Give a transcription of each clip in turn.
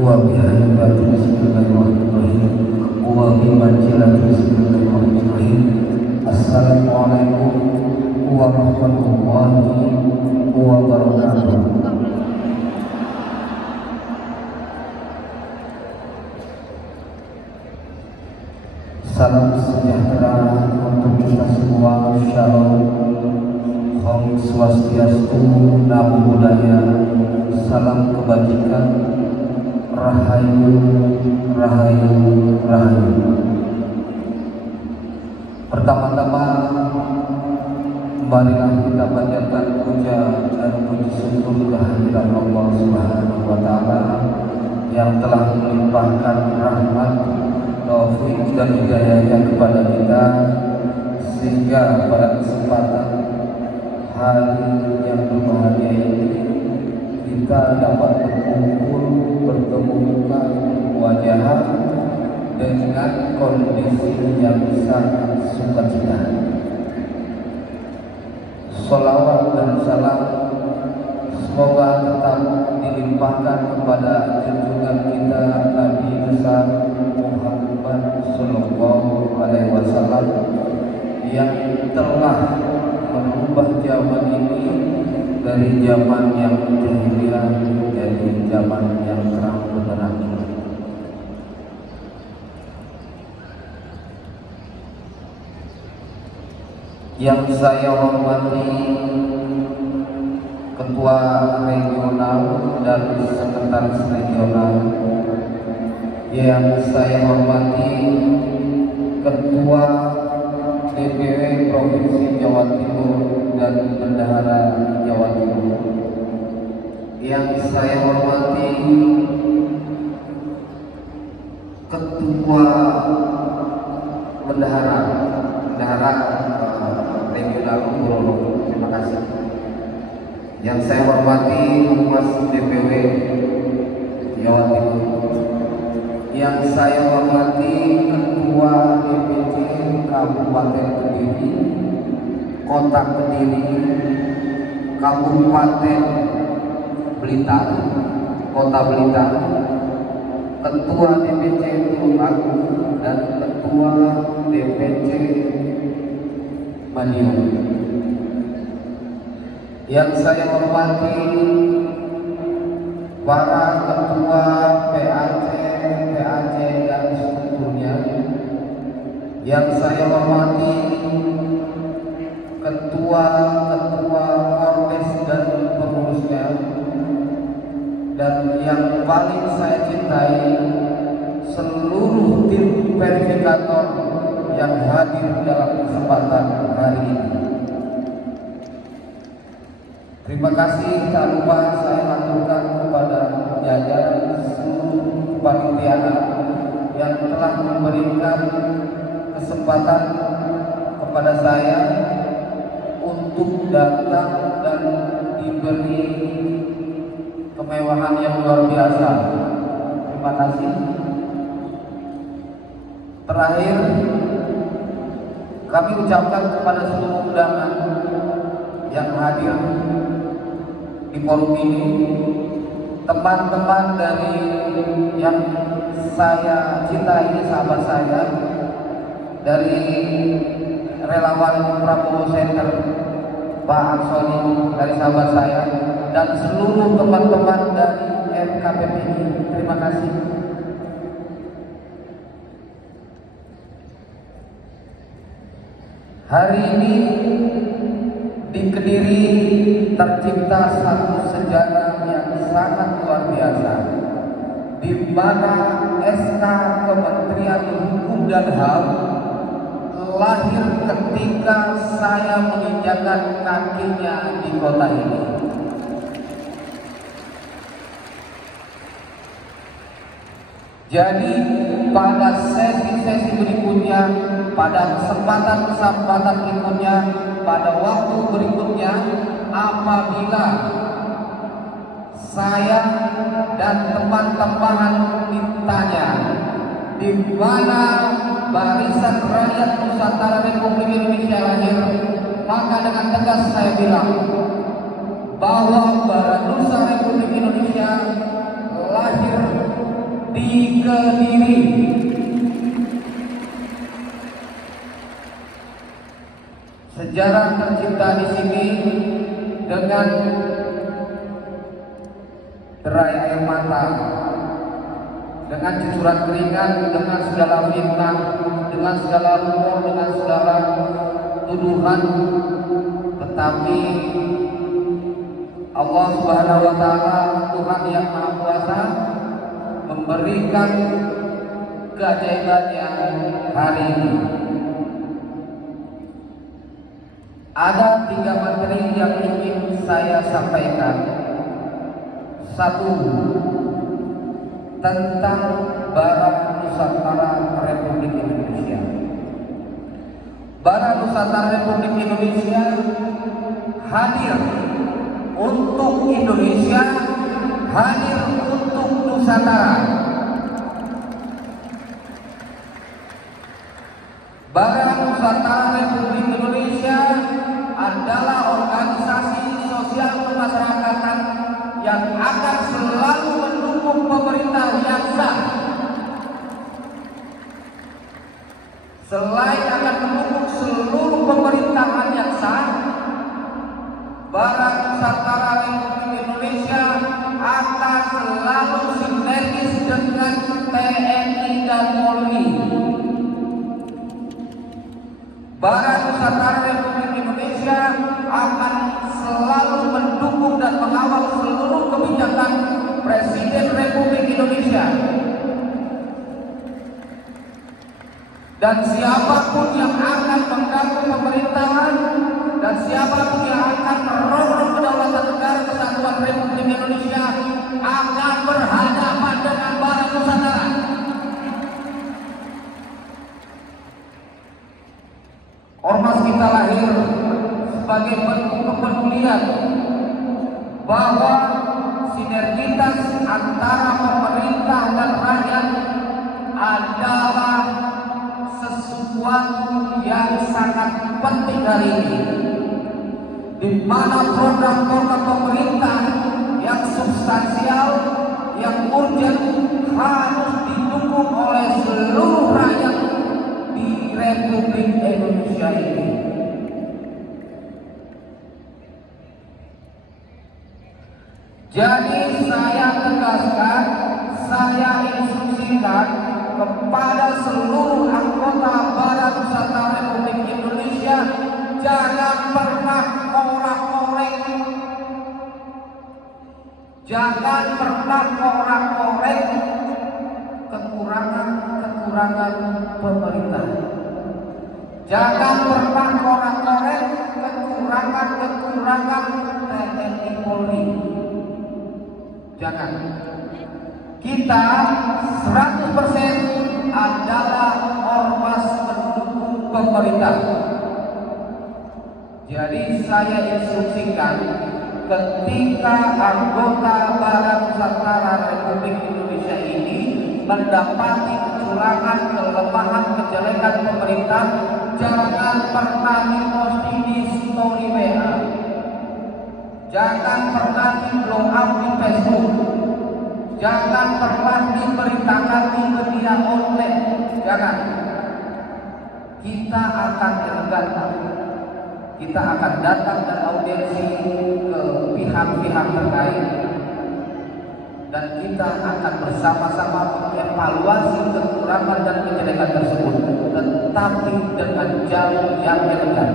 wa bihamdika bismillahirrahmanirrahim wa bimanjilati bismillahirrahmanirrahim. Assalamualaikum warahmatullahi wabarakatuh. Salam sejahtera untuk kita semua. Shalom, Om Swastiastu, Namo Buddhaya, salam kebajikan, Rahayu, Rahayu, Rahayu. Pertama-tama, marilah kita panjatkan puja dan puji syukur kehadiran Allah Subhanahu wa Ta'ala yang telah melimpahkan rahmat, taufik dan hidayahnya kepada kita, sehingga pada kesempatan hari yang berbahagia ini kita dapat berkumpul, bertemu muka wajah dengan kondisi yang sangat sukacita. Sholawat dan salam semoga tetap dilimpahkan kepada junjungan kita Nabi besar Muhammad Sallallahu Alaihi Wasallam yang telah merubah zaman ini dari zaman yang jahiliyah menjadi zaman yang terang benderang. Yang saya hormati Ketua Regional dan Sekretaris Regional, yang saya hormati Ketua DPW Provinsi Jawa Timur dan Bendahara Jawa Timur, yang saya hormati Ketua Bendahara Regional Borono, terima kasih. Yang saya hormati Humas DPW Jawa Timur, yang saya hormati Ketua DPC Kabupaten Kediri, Kota Kediri, Kabupaten Blitar, Kota Blitar, Ketua DPC Tulungagung dan Ketua DPC Madiun. Yang saya hormati para ketua PAC dan strukturnya, yang saya hormati ketua-ketua Kordes dan pengurusnya, dan yang paling saya cintai seluruh tim verifikator yang hadir dalam kesempatan hari ini. Terima kasih tak lupa saya aturkan kepada jajaran seluruh kepanitiaan yang telah memberikan kesempatan kepada saya untuk datang dan diberi kemewahan yang luar biasa. Terima kasih. Terakhir, kami ucapkan kepada seluruh undangan yang hadir di forum ini, teman-teman dari yang saya cintai, sahabat saya dari relawan Prabowo Center, Pak Aksoni dari sahabat saya, dan seluruh teman-teman dari FKPPI, terima kasih. Hari ini di Kediri tercipta satu sejarah yang sangat luar biasa, di mana SK Kementerian Hukum dan HAM lahir ketika saya menginjakkan kakinya di kota ini. Jadi pada sesi-sesi berikutnya, pada kesempatan-kesempatan berikutnya, pada waktu berikutnya, apabila saya dan teman-teman ditanya di mana Barisan Rakyat Nusantara Republik Indonesia lahir, maka dengan tegas saya bilang bahwa Baranusa Republik Indonesia lahir di Kediri. Sejarah tercipta di sini dengan derai air mata, dengan cucuran keringat, dengan segala fitnah, dengan segala rumor, dengan segala tuduhan, tetapi Allah Subhanahu wa Ta'ala, Tuhan yang Maha Kuasa, memberikan keajaibannya hari ini. Ada 3 materi yang ingin saya sampaikan. 1. Tentang Bara Nusantara Republik Indonesia. Bara Nusantara Republik Indonesia hadir untuk Indonesia, hadir untuk Nusantara. Bara Nusantara Republik Indonesia adalah organisasi sosial kemasyarakatan yang akan selalu mendukung pemerintah yang sah. Selain akan mendukung seluruh pemerintahan yang sah, Bara Nusantara Republik Indonesia akan selalu sinergis dengan TNI dan Polri. Bara Nusantara Republik Indonesia akan selalu mendukung dan mengawal seluruh kebijakan Presiden Republik Indonesia. Dan siapapun yang akan mengganggu pemerintahan dan siapapun yang akan merongrong kedaulatan negara kesatuan Republik Indonesia akan berhadapan dengan Bara Nusantara. Ormas kita lahir sebagai bentuk kepedulian bahwa sinergitas antara pemerintah dan rakyat adalah sesuatu yang sangat penting hari ini, di mana program-program pemerintah yang substansial, yang urgent harus didukung oleh seluruh rakyat di Republik Indonesia ini. Jadi saya tegaskan, saya instruksikan kepada seluruh anggota Bara Nusantara Republik Indonesia, jangan pernah korek-korek, jangan pernah korek-korek kekurangan pemerintah. Jangan pernah korek-korek kekurangan TNI Polri. Jangan. Kita 100% adalah ormas pendukung pemerintah. Jadi saya instruksikan, ketika anggota Bara Nusantara Republik Indonesia ini mendapati kecurangan, kelemahan, kejelekan pemerintah, jangan pernah diposting di story WA, jangan pernah di blow up di Facebook, jangan pernah diberitakan di media online. Jangan. Kita akan tergantung, kita akan datang dan audiensi ke pihak-pihak terkait, dan kita akan bersama-sama mengevaluasi kekurangan dan kejelekan tersebut, tetapi dengan jalur yang elegan.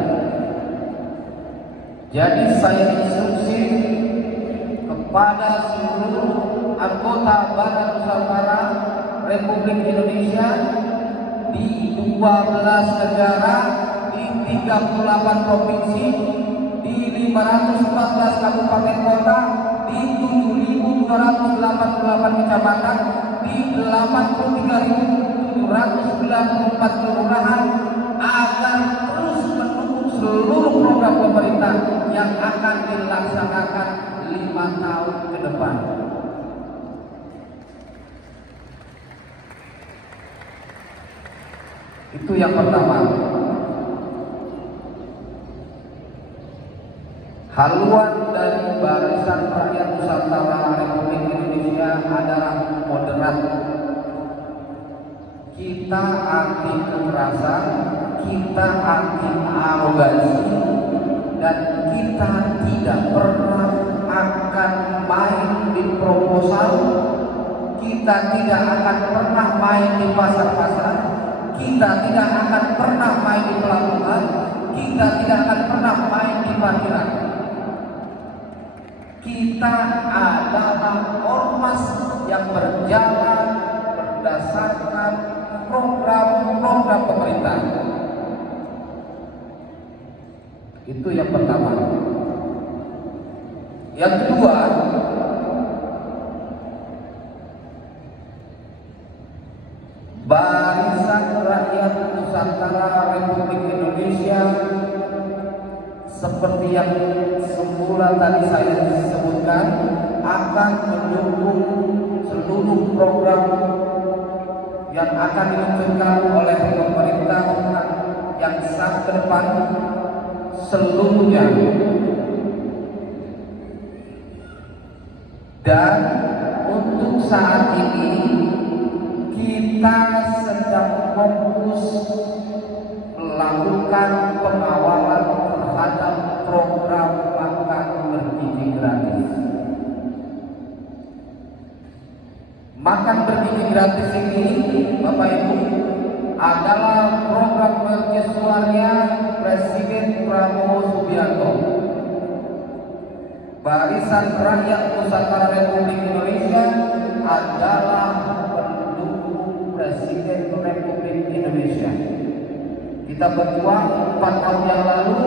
Jadi saya instruksi kepada seluruh anggota Bara Nusantara Republik Indonesia di 12 negara, di 38 provinsi, di 514 kabupaten kota, di 7.288 kecamatan, di 83.794 kelurahan, agar terus mendukung seluruh program pemerintah yang akan dilaksanakan 5 tahun ke depan. Itu yang pertama. Haluan dari Barisan Rakyat Nusantara Republik Indonesia adalah moderat kita anti kekerasan, kita anti arogansi, dan kita tidak pernah akan main di proposal, kita tidak akan pernah main di pasar-pasar, kita tidak akan pernah main di pelabuhan, kita tidak akan pernah main di parkiran. Kita adalah ormas yang berjalan berdasarkan program-program pemerintah. Itu yang pertama. Yang kedua, Barisan Rakyat Nusantara Republik Indonesia seperti yang semula tadi saya sebutkan akan mendukung seluruh program yang akan diluncurkan oleh pemerintah yang saat ke depan seluruhnya. Dan untuk saat ini kita sedang fokus melakukan pengawalan terhadap program makan bergizi gratis. Makan bergizi gratis ini, Bapak Ibu, adalah program mercusuarnya Presiden Prabowo Subianto. Barisan Rakyat Nusantara Republik Indonesia adalah pendukung Presiden Republik Indonesia. Kita berjuang 4 tahun yang lalu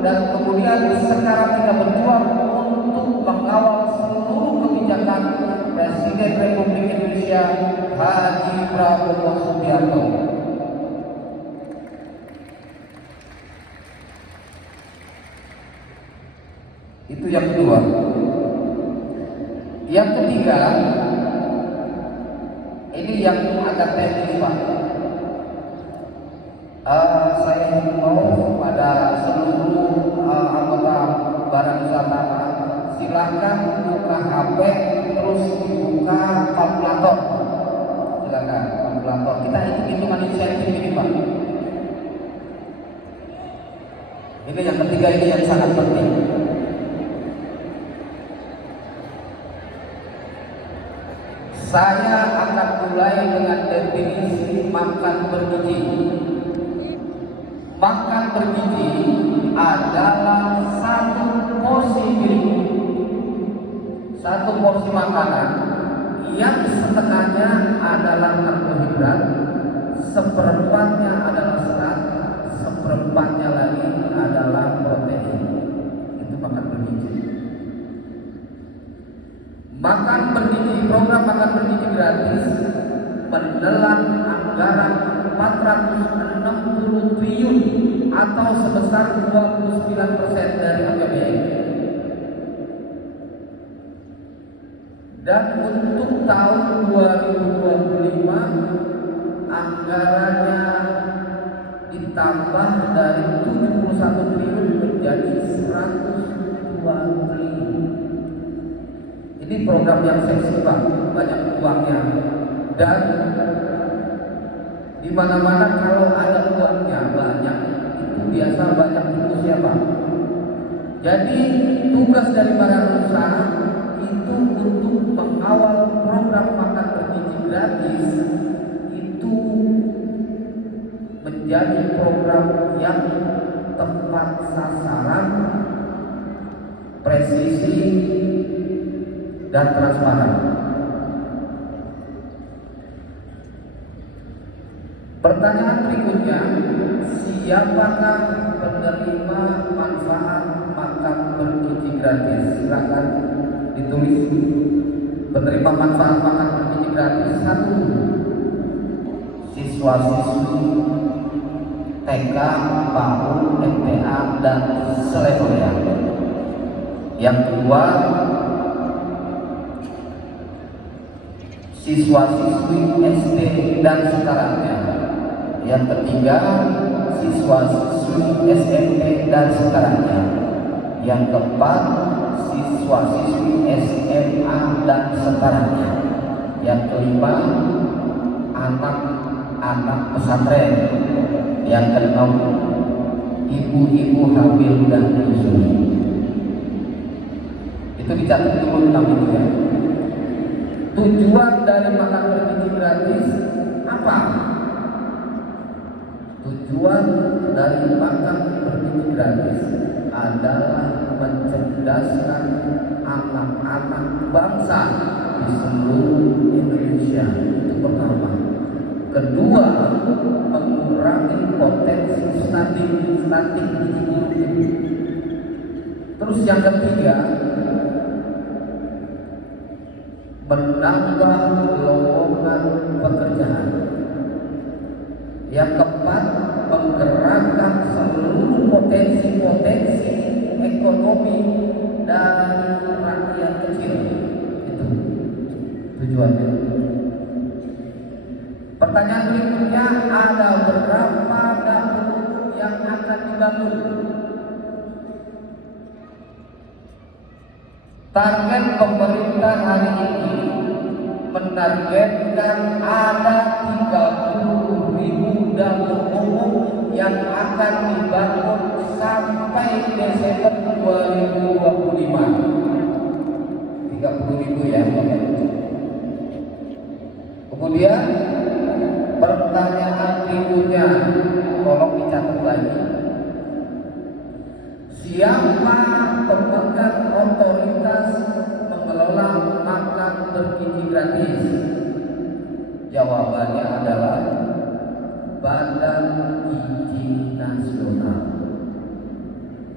dan kemudian sekarang kita berjuang untuk mengawal seluruh kebijakan Presiden Republik Indonesia Haji Prabowo Subianto. Itu yang kedua. Yang ketiga, ini yang agak teknis Pak. Saya himbau pada seluruh anggota Badan Nusantara, silakan buka HP terus dibuka kalkulator. Silakan kalkulator. Kita hitung-hitungan insentif ini Pak. Ini yang ketiga, ini yang sangat penting. Saya akan mulai dengan definisi makan bergizi. Makan bergizi adalah satu porsi makanan yang setengahnya adalah karbohidrat, seperempatnya adalah serat, seperempatnya lagi adalah protein. Itu makan bergizi. Program makan bergizi gratis menelan anggaran 460 triliun atau sebesar 29% dari APBN. Dan untuk tahun 2025 anggarannya ditambah dari 71 triliun menjadi 102 triliun. Ini program yang seksi Pak, banyak uangnya, dan di mana-mana kalau ada uangnya banyak, itu biasa banyak tikusnya Pak. Jadi tugas dari Badan Usaha itu untuk mengawal program makan bergizi gratis itu menjadi program yang tepat sasaran, presisi, dan transparan. Pertanyaan berikutnya, siapakah penerima manfaat makan bergizi gratis? Silakan ditulis. Penerima manfaat makan bergizi gratis: 1. Siswa-siswi TK, PAUD, MTA, dan selevelnya. Yang kedua, siswa-siswi SD dan setaranya. Yang ketiga, siswa-siswi SMP dan setaranya. Yang keempat, siswa-siswi SMA dan setaranya. Yang kelima, anak anak pesantren. Yang keenam, ibu-ibu hamil dan menyusui. Itu dicatat dulu 6 itu ya. Tujuan dari makan bergizi gratis apa? Tujuan dari makan bergizi gratis adalah mencerdaskan anak-anak bangsa di seluruh Indonesia. Itu pertama. Kedua, mengurangi potensi stunting gizi buruk ini. Terus yang ketiga, menambah lowongan pekerjaan. Yang keempat, menggerakkan seluruh potensi ekonomi dari rakyat kecil. Itu tujuannya. Pertanyaan berikutnya, ada berapa dapur yang akan dibangun? Target pemerintah hari ini menargetkan ada 30.000 dapur umum yang akan dibangun sampai Desember 2025. 30.000 ya. Kemudian pertanyaan berikutnya, tolong dicatat lagi. Siapa pemegang otoritas mengelola makan bergizi gratis? Jawabannya adalah Badan Gizi Nasional.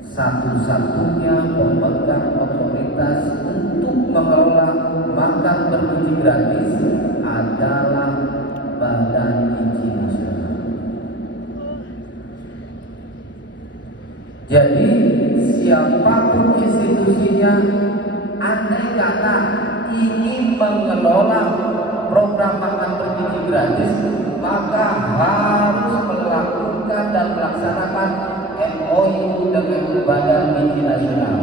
Satu-satunya pemegang otoritas untuk mengelola makan bergizi gratis adalah Badan Gizi Nasional. Jadi siapapun institusinya, andai kata ingin mengelola program makan bergizi gratis, maka harus melakukan dan melaksanakan MOU dengan Badan Gizi Nasional.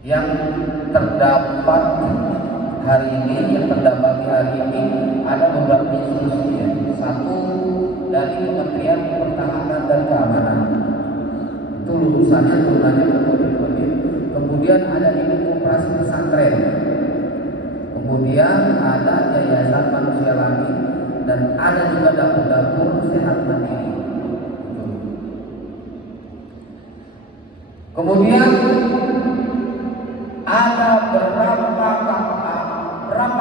Yang terdapat hari ini, ada beberapa institusi ya. Satu, dari Kementerian Pertahanan dan Keamanan, itu lulusannya turunannya ke Kodim. Kemudian ada di Koperasi Pesantren, kemudian ada Yayasan Manusia Langit, dan ada juga dapur-dapur sehat mandiri. Kemudian ada berapa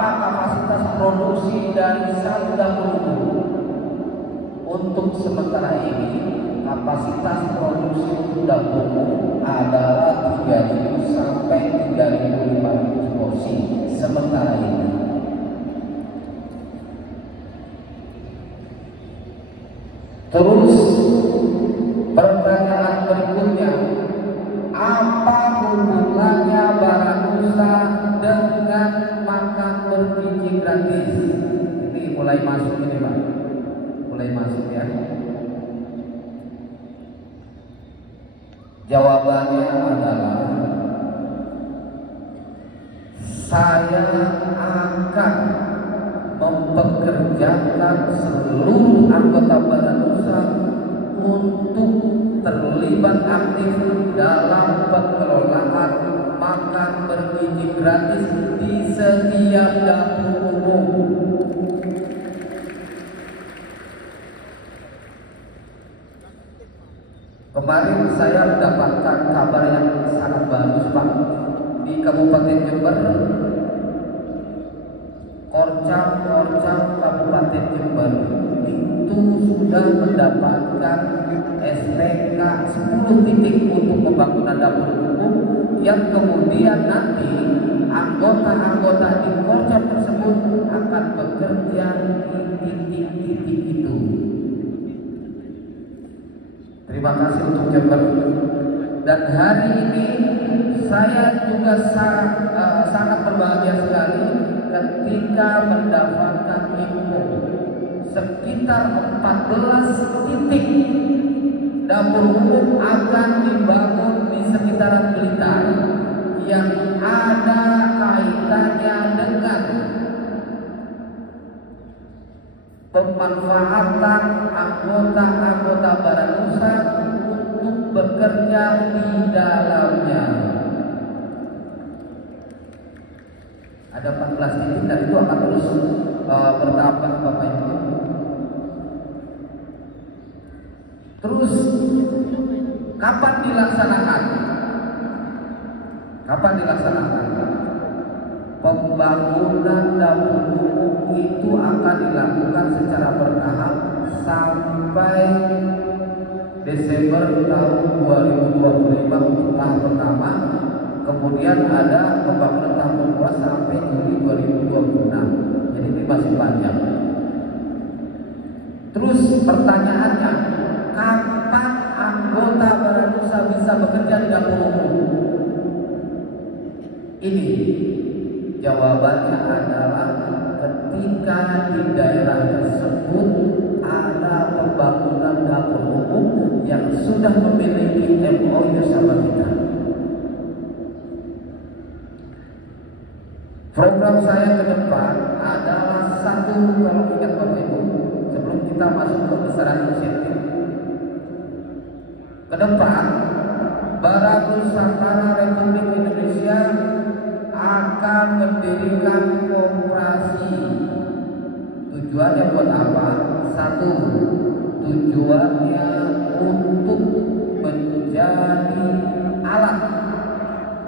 kapasitas produksi dari satu dapur umum. Untuk sementara ini kapasitas produksi untuk dapur umum adalah 3.000 sampai 3.500 porsi sementara ini. Terus pertanyaan berikutnya, apa hubungannya Baranusa dengan makan bergizi gratis? Ini mulai masuk ini Pak, mulai masuk ya. Jawabannya adalah saya akan mempekerjakan seluruh anggota Baranusa untuk terlibat aktif dalam pengelolaan makan bergizi gratis di setiap dapur umum. Kemarin saya mendapatkan kabar yang sangat bagus Pak. Di Kabupaten Jember, Korcam Kabupaten Jember itu sudah mendapatkan SPK 10 titik untuk pembangunan dapur umum, yang kemudian nanti anggota-anggota di Korcam tersebut akan bekerja di titik-titik itu. Terima kasih untuk Jember. Dan hari ini saya juga sangat berbahagia sekali ketika mendapatkan info sekitar 14 titik dapur umum akan dibangun di sekitaran Blitar yang ada kaitannya dengan pemanfaatan anggota-anggota Baranusa untuk bekerja di dalamnya. Ada 14 titik dan itu akan terus bertambah Bapak Ibu. Terus kapan dilaksanakan? Kapan dilaksanakan? Pembangunan dapur umum itu akan dilakukan secara bertahap sampai Desember tahun 2025 untuk tahap pertama. Kemudian ada pembangunan tahap kedua sampai Juli 2026. Jadi ini masih panjang. Terus pertanyaannya, kapan anggota Baranusa bisa bekerja di dapur umum? Ini jawabannya adalah ketika di daerah tersebut ada pembangunan dapur umum yang sudah memiliki MOU sama kita. Program saya ke depan adalah satu, kalau ingat Bapak Ibu, sebelum kita masuk ke besaran insentif, ke depan Baranusantara Republik Indonesia akan mendirikan koperasi. Tujuannya buat apa? Satu, tujuannya untuk menjadi alat,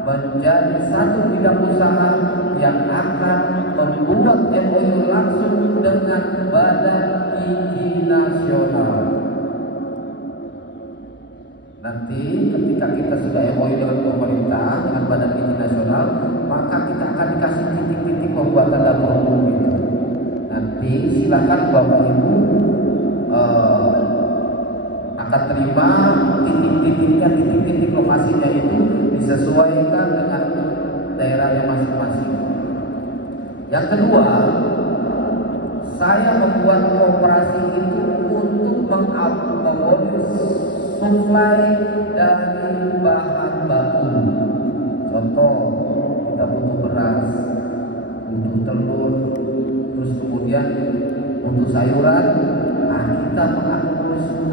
menjadi satu bidang usaha yang akan membuat MOU langsung dengan Badan Gizi Nasional. Nanti ketika kita sudah MOU dengan pemerintah, dengan Badan Gizi Nasional, maka kita akan dikasih titik-titik pembuatan dapur umum itu. Nanti silakan Bapak Ibu akan terima titik-titiknya, titik-titik lokasinya itu disesuaikan dengan daerahnya masing-masing. Yang kedua, saya membuat koperasi itu untuk mengakomodir supply dari bahan baku. Contoh, kita butuh beras, butuh telur, terus kemudian butuh sayuran. Nah, kita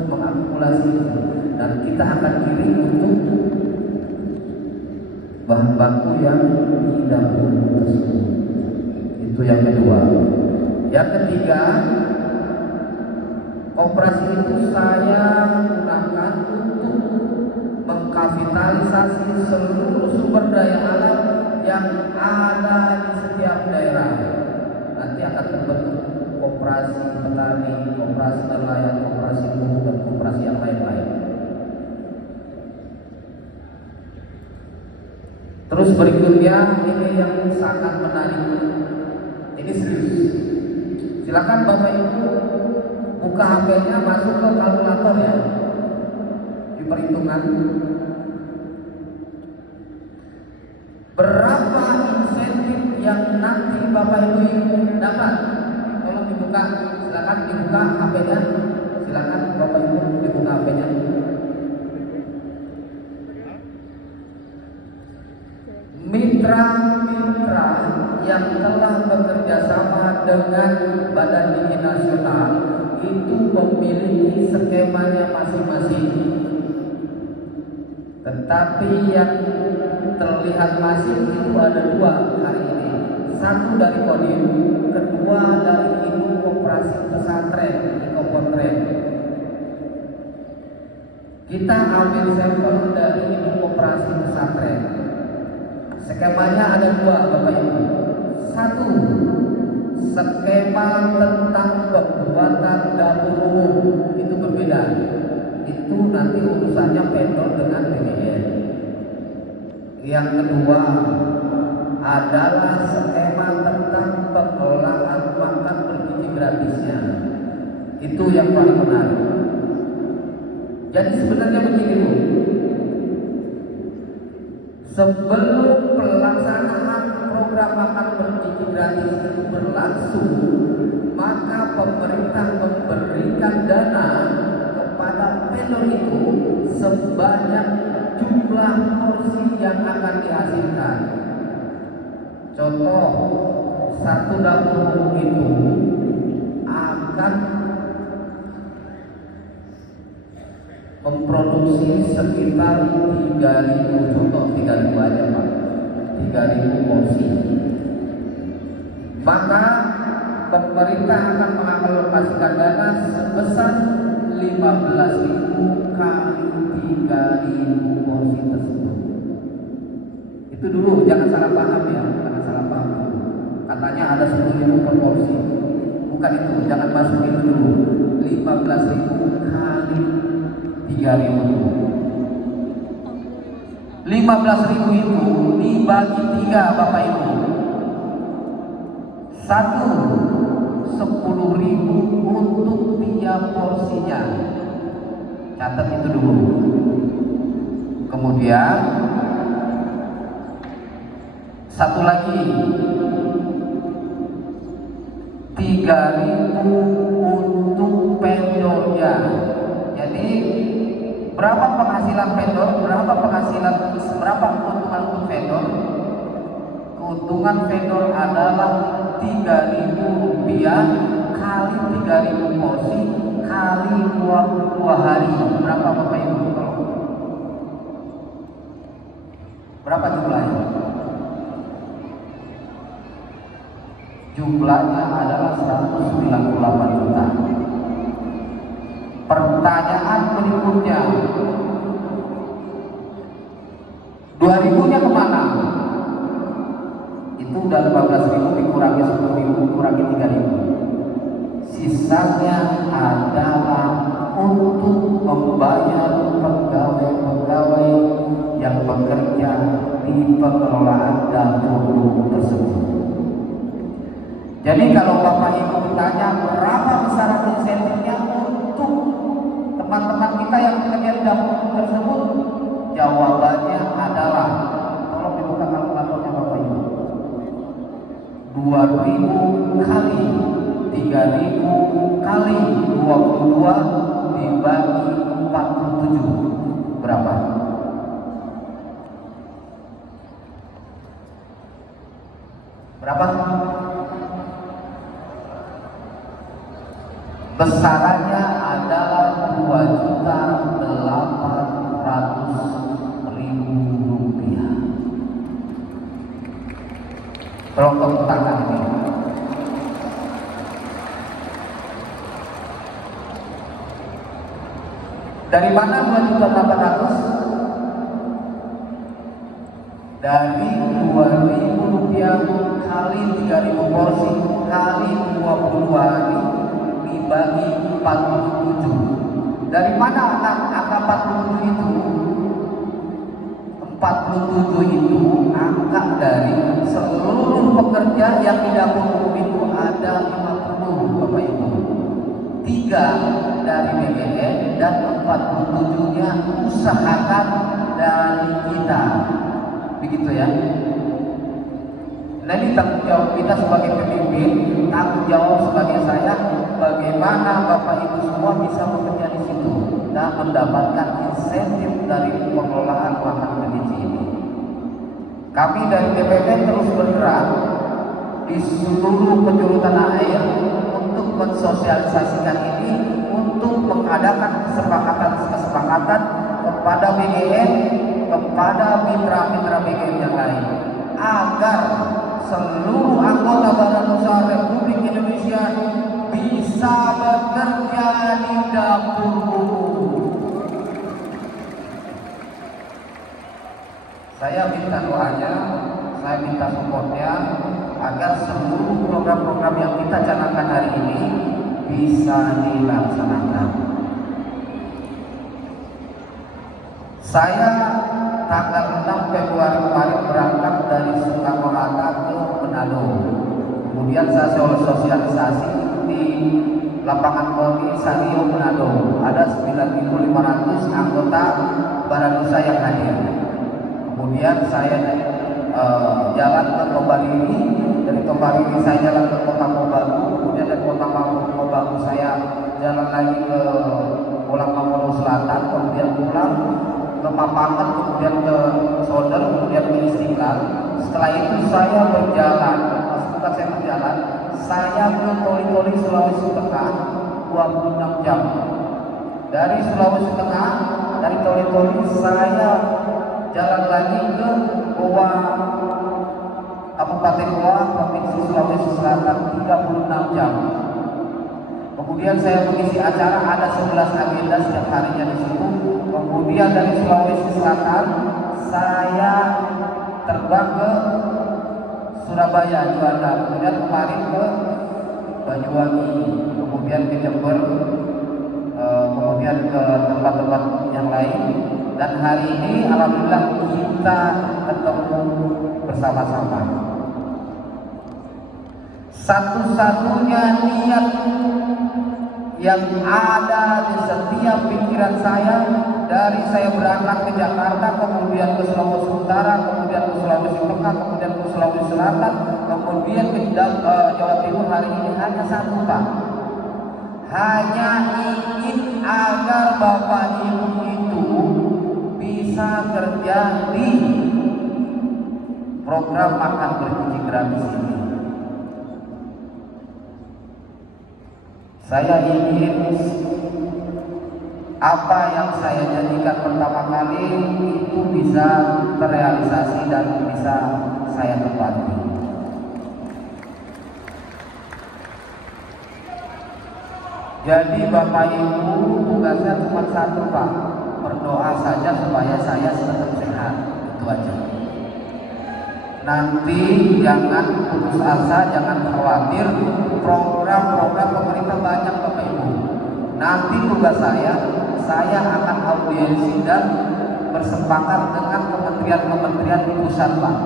mengakumulasi itu dan kita akan kirim untuk bahan baku yang di dapur tersebut. Itu yang kedua. Yang ketiga, koperasi itu saya gunakan untuk mengkapitalisasi seluruh sumber daya alam yang ada di setiap daerah. Nanti akan terbentuk koperasi petani, koperasi nelayan, koperasi buruh, dan koperasi yang lain-lain. Terus berikutnya, ini yang sangat menarik. Ini serius. Silakan Bapak Ibu buka HP-nya, masuk ke kalkulator ya, di perhitungan berapa insentif yang nanti Bapak Ibu dapat. Tolong dibuka, silakan dibuka HP-nya, silakan Bapak Ibu dibuka HP-nya. Mitra-mitra yang telah bekerja sama dengan Badan Gizi Nasional itu memiliki skemanya masing-masing. Tetapi yang terlihat masif itu ada dua hari ini. Satu dari Kodim, kedua dari Ibu Koperasi Pesantren, Ikopotren. Kita ambil sampel dari Ibu Koperasi Pesantren. Skemanya ada dua Bapak Ibu. Satu, skema tentang pembuatan dapur umum itu berbeda. Itu nanti urusannya vendor dengan BGN. Yang kedua adalah skema tentang pengelolaan makan bergizi gratisnya. Itu yang paling menarik. Jadi sebenarnya begini Bu, sebelum pelaksanaan program makan bergizi gratis itu berlangsung, maka pemerintah memberikan dana kepada vendor itu sebanyak jumlah porsi yang akan dihasilkan. Contoh, satu dapur umum itu akan memproduksi sekitar 3.000, contoh 3.000 aja Pak, 3.000 porsi. Maka pemerintah akan mengalokasikan dana sebesar 15.000 kali 3.000 porsi tersebut. Itu dulu, jangan salah paham ya, jangan salah paham. Katanya ada 10.000 per porsi, bukan itu, jangan masuk itu dulu. 15.000 kali 3.000. 15.000 itu dibagi 3 Bapak Ibu. 10.000 untuk tiap porsinya. Catat itu dulu. Kemudian satu lagi 3.000 untuk vendornya. Jadi berapa penghasilan vendor? Berapa keuntungan untuk vendor? Keuntungan vendor adalah 3.000 rupiah kali 3.000 porsi kali 22 hari. Berapa Bapak Ibu? Berapa jumlahnya? Jumlahnya adalah 198 juta. Pertanyaan berikutnya, 2.000-nya kemana? Itu udah 15.000 dikurangi 10.000 dikurangi 3.000. Sisanya adalah untuk membayar pegawai-pegawai yang bekerja di pengelolaan dapur tersebut. Jadi kalau Bapak Ibu bertanya berapa besar insentifnya untuk teman-teman kita yang bekerja di dapur tersebut, jawabannya adalah, tolong dibuka kalkulatornya Bapak Ibu, 2.000 kali 3.000 kali 22 dibagi 47 berapa? Berapa? Besarannya adalah 2.800.000 rupiah. Tolong tepuk tangan ini. Dari mana 2.800.000? Dari 2.000 rupiah kali 3.000 porsi kali 20 hari dibagi 47. Dari mana angka 47 itu? 47 itu angka dari seluruh pekerja yang di dapur umum itu ada 50 Bapak Ibu. 3 dari BGN dan 47-nya usahakan dari kita. Begitu ya. Nah ini tanggung jawab kita sebagai pemimpin, tanggung jawab sebagai saya, bagaimana Bapak Ibu semua bisa bekerja di situ dan mendapatkan insentif dari pengelolaan makan bergizi ini. Kami dari DPP terus bergerak di seluruh penjuru tanah air untuk mensosialisasikan ini, untuk mengadakan kesepakatan kepada BGN, kepada mitra-mitra BGN yang lain, agar seluruh anggota Badan Usaha Republik Indonesia bisa bekerja di dapur umum. Saya minta doanya, saya minta supportnya agar seluruh program-program yang kita canangkan hari ini bisa dilaksanakan. Saya tanggal 6 Februari kemarin berangkat dari Soekarno-Hatta ke Manado. Kemudian saya sosialisasi di lapangan Koni Sario Manado. Ada 9.500 anggota Badan Usaha yang hadir. Kemudian saya jalan ke Kobariri, dari Kobariri saya jalan ke Kota Mobagu, kemudian dari Kota Mobagu saya jalan lagi ke Pulang Mamuju Selatan, kemudian pulang ke Papangan, kemudian ke Sodor, kemudian ke Istiqlal. Setelah itu saya berjalan, bukan saya berjalan, saya saya ke Toli-Toli Sulawesi Tengah 26 jam. Dari Sulawesi Tengah, dari Toli-Toli saya jalan lagi ke Goa, Kabupaten Goa, Provinsi Sulawesi Selatan 36 jam. Kemudian saya mengisi acara, ada 11 agenda setiap harinya di situ. Kemudian dari Sulawesi Selatan saya terbang ke Surabaya, Juanda, kemudian kemarin ke Banyuwangi, kemudian ke Jember, kemudian ke tempat-tempat yang lain. Dan hari ini alhamdulillah kita ketemu bersama-sama. Satu-satunya niat yang ada di setiap pikiran saya, dari saya berangkat ke Jakarta, kemudian ke Sulawesi Utara, kemudian ke Sulawesi Tengah, kemudian ke Sulawesi Selatan, kemudian ke Jawa Timur, hari ini hanya satu, Pak. Hanya ingin agar Bapak Ibu itu bisa kerja di program makan bergizi gratis ini. Saya ingin apa yang saya janjikan pertama kali itu bisa terrealisasi dan bisa saya tepati. Jadi Bapak Ibu, tugasnya cuma satu, Pak, berdoa saja supaya saya tetap sehat, itu aja. Nanti jangan putus asa, jangan khawatir, program-program pemerintah banyak, Bapak Ibu. Nanti tugas saya akan audiensi dan bersepakat dengan kementerian-kementerian di pusat, Pak.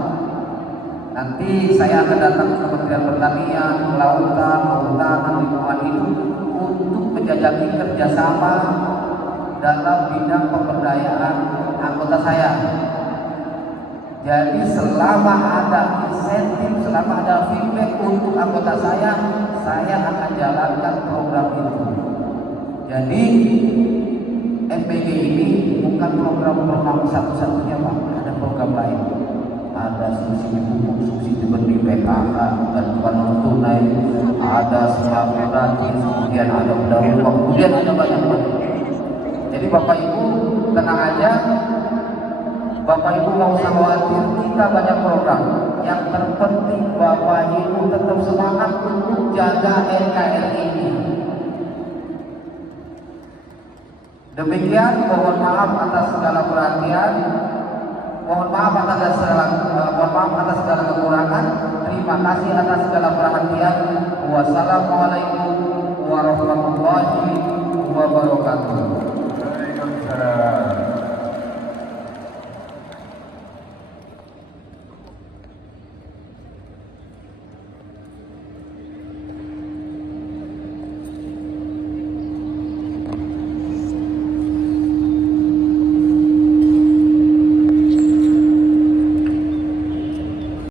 Nanti saya akan datang ke Kementerian Pertanian, Kelautan, Kehutanan, Lingkungan Hidup untuk menjajaki kerjasama dalam bidang pemberdayaan anggota saya. Jadi selama ada insentif, selama ada feedback untuk anggota saya akan jalankan program itu. Jadi MPG ini bukan program satu-satunya, Pak. Ada program lain. Ada subsidi pupuk, subsidi benih, PKK, bantuan non tunai, ada sembako gratis, kemudian ada udah rumah, kemudian ada banyak. Jadi Bapak Ibu tenang aja, Bapak Ibu nggak usah khawatir, kita banyak program. Yang terpenting Bapak Ibu tetap semangat untuk jaga NKRI ini. Demikian, mohon maaf atas segala perhatian, mohon maaf atas segala kekurangan. Terima kasih atas segala perhatian. Wassalamualaikum warahmatullahi wabarakatuh.